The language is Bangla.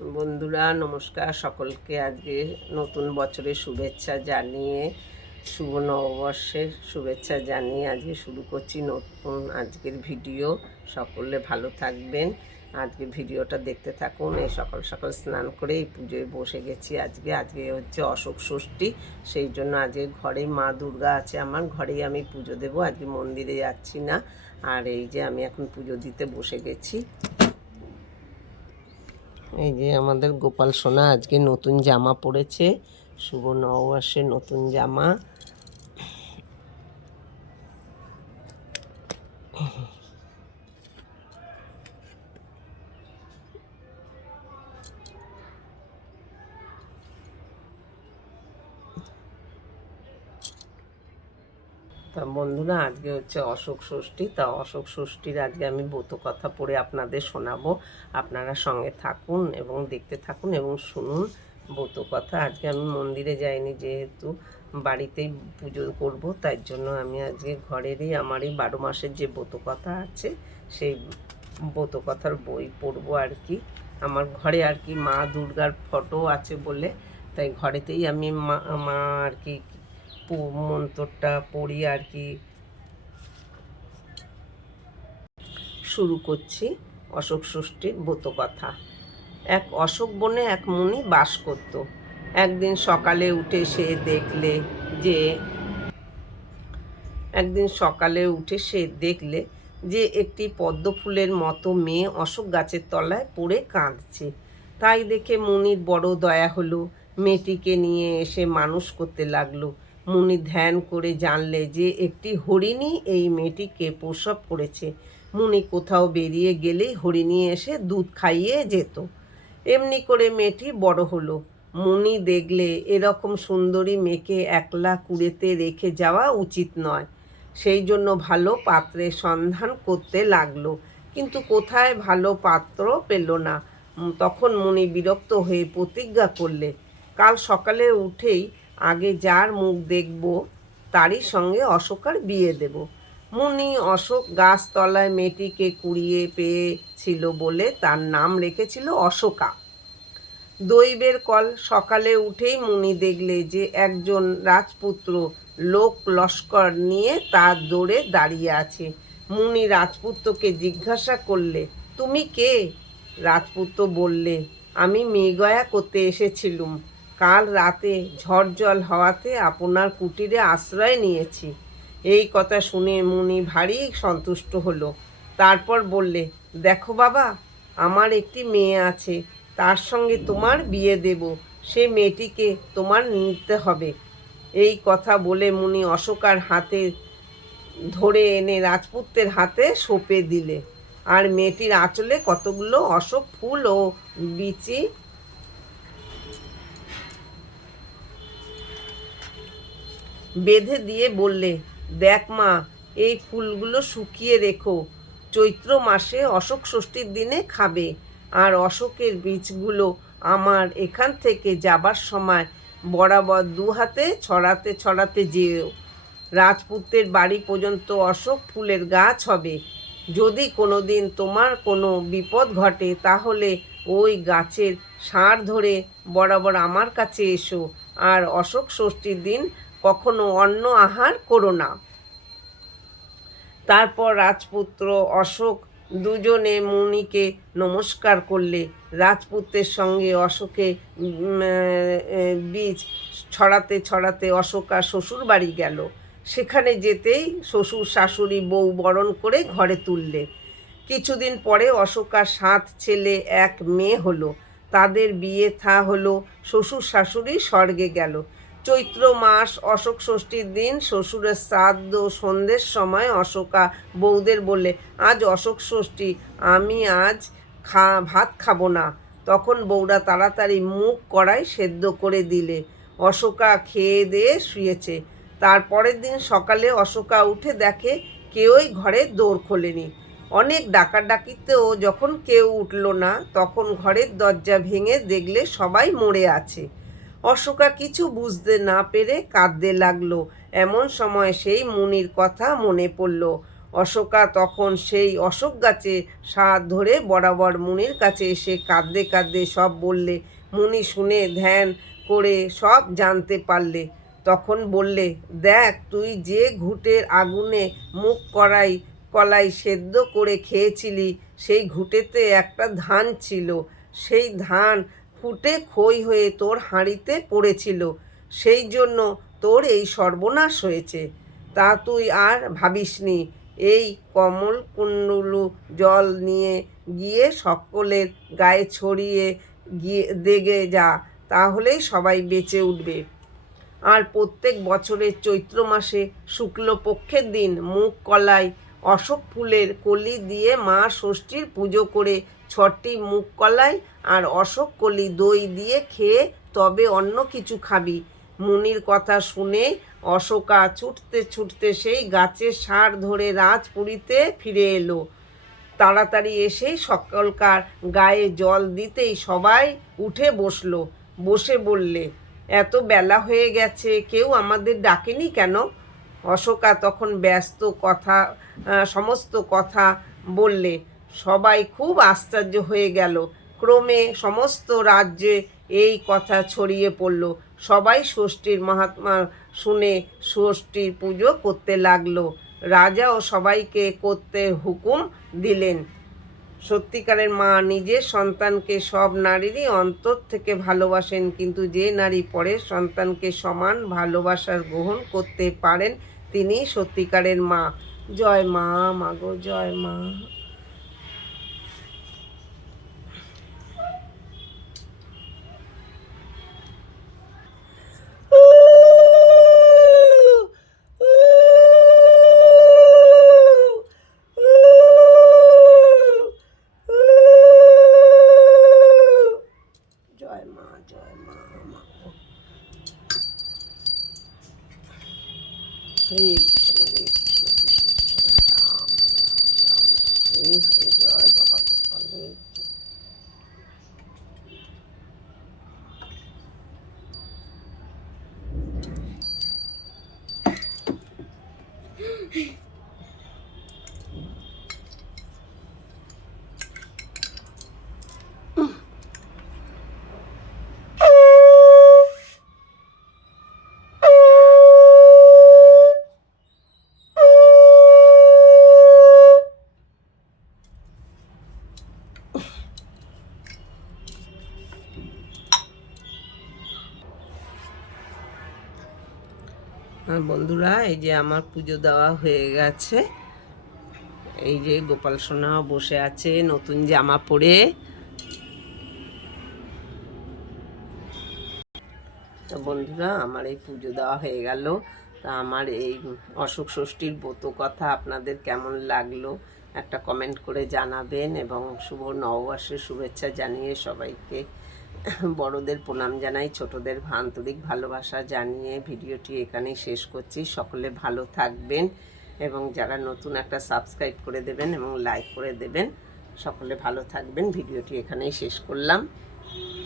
বন্ধুরা, নমস্কার। সকলকে আজকে নতুন বছরের শুভেচ্ছা জানিয়ে, শুভ নববর্ষের শুভেচ্ছা জানিয়ে আজকে শুরু করছি নতুন আজকের ভিডিও। সকলে ভালো থাকবেন। আজকে ভিডিওটা দেখতে থাকুন। এই সকাল সকাল স্নান করে এই পুজোয় বসে গেছি আজকে। আজকে হচ্ছে অশোক ষষ্ঠী। সেই জন্য আজকে ঘরে মা দুর্গা আছে আমার। ঘরেই আমি পুজো দেবো। আজকে মন্দিরে যাচ্ছি না। আর এই যে আমি এখন পুজো দিতে বসে গেছি। এই যে আমাদের গোপাল সোনা আজকে নতুন জামা পরেছে। শুভ নববর্ষের নতুন জামা। তা বন্ধুরা আজকে হচ্ছে অশোক ষষ্ঠী। তা অশোক ষষ্ঠীর আজকে আমি ব্রত কথা পড়ে আপনাদের শোনাবো। আপনারা সঙ্গে থাকুন এবং দেখতে থাকুন এবং শুনুন ব্রত কথা। আজকে আমি মন্দিরে যাইনি যেহেতু, বাড়িতেই পুজো করব, তাই জন্য আমি আজকে ঘরেরই আমার এই বারো মাসের যে ব্রত কথা আছে, সেই ব্রত কথার বই পড়ব আর কি। আমার ঘরে আর কি মা দুর্গার ফটো আছে বলে, তাই ঘরেতেই আমি মা মা আর কি মন্ত্রটা পড়ি আর কি। শুরু করছি অশোক ষষ্ঠীর ব্রত কথা এক অশোক বনে এক মুনি বাস করত। একদিন সকালে উঠে সে দেখলে যে একদিন সকালে উঠে সে দেখলে যে একটি পদ্ম ফুলের মতো মেয়ে অশোক গাছের তলায় পড়ে কাঁদছে। তাই দেখে মুনির বড় দয়া হলো। মেয়েটিকে নিয়ে এসে মানুষ করতে লাগল। মুনি ধ্যান করে জানলে যে একটি হরিণী এই মেয়েটিকে প্রসব করেছে। মুনি কোথাও বেরিয়ে গেলেই হরিণী এসে দুধ খাইয়ে যেত। এমনি করে মেয়েটি বড় হলো। মুনি দেখলে এরকম সুন্দরী মেয়েকে একলা কুড়েতে রেখে যাওয়া উচিত নয়। সেই জন্য ভালো পাত্রের সন্ধান করতে লাগল। কিন্তু কোথায় ভালো পাত্র পেল না। তখন মুনি বিরক্ত হয়ে প্রতিজ্ঞা করলে, কাল সকালে উঠেই আগে যার মুখ দেখব, তারই সঙ্গে অশোকার বিয়ে দেব। মুনি অশোক গাছতলায় মেয়েটিকে কুড়িয়ে পেয়েছিল বলে তার নাম রেখেছিল অশোকা। দৈবের কল সকালে উঠেই মুনি দেখলে যে একজন রাজপুত্র লোক লস্কর নিয়ে তার দৌড়ে দাঁড়িয়ে আছে। মুনি রাজপুত্রকে জিজ্ঞাসা করলে, তুমি কে? রাজপুত্র বললে, আমি মেঘয়া করতে এসেছিলুম। কাল রাতে ঝড় জল হওয়াতে আপনার কুটিরে আশ্রয় নিয়েছি। এই কথা শুনে মুনি ভারী সন্তুষ্ট হলো। তারপর বললে, দেখো বাবা, আমার একটি মেয়ে আছে, তার সঙ্গে তোমার বিয়ে দেব। সে মেয়েটিকে তোমার নিতে হবে। এই কথা বলে মুনি অশোকার হাতে ধরে এনে রাজপুত্রের হাতে সঁপে দিলে। আর মেয়েটির আঁচলে কতগুলো অশোক ফুল ও বিচি বেঁধে দিয়ে বললে, দেখ মা, এই ফুলগুলো শুকিয়ে রেখো। চৈত্র মাসে অশোক ষষ্ঠীর দিনে খাবে। আর অশোকের বীজগুলো আমার এখান থেকে যাবার সময় বরাবর দু হাতে ছড়াতে ছড়াতে যেও। রাজপুতের বাড়ি পর্যন্ত অশোক ফুলের গাছ হবে। যদি কোনো দিন তোমার কোনো বিপদ ঘটে, তাহলে ওই গাছের সার ধরে বরাবর আমার কাছে এসো। আর অশোক ষষ্ঠীর দিন কখনো অন্ন আহার করো না। তারপর রাজপুত্র অশোক দুজনে মুনিকে নমস্কার করলে। রাজপুত্রের সঙ্গে অশোকে বীজ ছড়াতে ছড়াতে অশোকা শ্বশুর বাড়ি গেল। সেখানে যেতেই শ্বশুর শাশুড়ি বউ বরণ করে ঘরে তুললে। কিছুদিন পরে অশোকার সাত ছেলে এক মেয়ে হলো। তাদের বিয়ে থা হলো। শ্বশুর শাশুড়ি স্বর্গে গেল। চৈত্র মাস, অশোক ষষ্ঠীর দিন, শ্বশুরের শ্রাদ্ধ সন্ধ্যের সময় অশোকা বৌদের বললে, আজ অশোক ষষ্ঠী, আমি আজ খা, ভাত খাব না। তখন বউরা তাড়াতাড়ি মুখ কড়াই সেদ্ধ করে দিলে। অশোকা খেয়ে দিয়ে শুয়েছে। তারপরের দিন সকালে অশোকা উঠে দেখে কেউই ঘরে দৌড় খোলেনি। অনেক ডাকাডাকিতেও যখন কেউ উঠল না, তখন ঘরের দরজা ভেঙে দেখলে সবাই মরে আছে। অশোকা কিছু বুঝতে না পেরে কাঁদতে লাগল। এমন সময় সেই মুনির কথা মনে পড়ল। অশোকা তখন সেই অশোক গাছে সাত ধরে বরাবর মুনির কাছে এসে কাঁদতে কাঁদতে সব বললে, মুনি শুনে ধ্যান করে সব জানতে পারলে। তখন বললে, দেখ, তুই যে ঘুটের আগুনে মুখ করাই, কলাই সেদ্ধ করে খেয়েছিলি, সেই ঘুটেতে একটা ধান ছিল। সেই ধান ফুটে খই হয়ে তোর হাঁড়িতে পড়েছিল। সেই জন্য তোর এই সর্বনাশ হয়েছে। তা তুই আর ভাবিসনি। এই কমল কুণ্ডুলু জল নিয়ে গিয়ে সকলের গায়ে ছড়িয়ে গিয়ে দেগে যা, তাহলেই সবাই বেঁচে উঠবে। আর প্রত্যেক বছরের চৈত্র মাসে শুক্লপক্ষের দিন মুখ কলাই অশোক ফুলের কলি দিয়ে মা ষষ্ঠীর পুজো করে ছটি মুখ কলাই আর অশোক কলি দই দিয়ে খেয়ে তবে অন্য কিছু খাবি। মুনির কথা শুনে অশোকা ছুটতে ছুটতে সেই গাছের সার ধরে রাজপুরীতে ফিরে এলো। তাড়াতাড়ি এসেই সকলকার গায়ে জল দিতেই সবাই উঠে বসল। বসে বললে, এত বেলা হয়ে গেছে, কেউ আমাদের ডাকেনি কেন? অশোকা তখন ব্যস্ত কথা সমস্ত কথা বললে সবাই খুব আশ্চর্য হয়ে গেল। ক্রমে সমস্ত রাজ্যে এই কথা ছড়িয়ে পড়ল। সবাই ষষ্ঠীর মহাত্মা শুনে ষষ্ঠীর পুজো করতে লাগল। রাজাও সবাইকে করতে হুকুম দিলেন। সত্যিকারের মা নিজের সন্তানকে সব নারীরই অন্তর থেকে ভালোবাসেন, কিন্তু যে নারী পরের সন্তানকে সমান ভালোবাসার গ্রহণ করতে পারেন তিনি সত্যিকারের মা। জয় মা মাগো জয় মা। বন্ধুরা, এই যে আমার পুজো দেওয়া হয়ে গেছে। এই যে গোপাল সোনা বসে আছে, নতুন জামা পরে। তো বন্ধুরা, আমার এই পুজো দেওয়া হয়ে গেল। তা আমার এই অশোক ষষ্ঠীর ব্রত কথা আপনাদের কেমন লাগল, একটা কমেন্ট করে জানাবেন। এবং শুভ নববর্ষের শুভেচ্ছা জানিয়ে সবাইকে বড়দের প্রণাম জানাই, ছোটদের আন্তরিক ভালোবাসা জানিয়ে ভিডিওটি এখানেই শেষ করছি। সকলে ভালো থাকবেন এবং যারা নতুন একটা সাবস্ক্রাইব করে দেবেন এবং লাইক করে দেবেন, সকলে ভালো থাকবেন। ভিডিওটি এখানেই শেষ করলাম।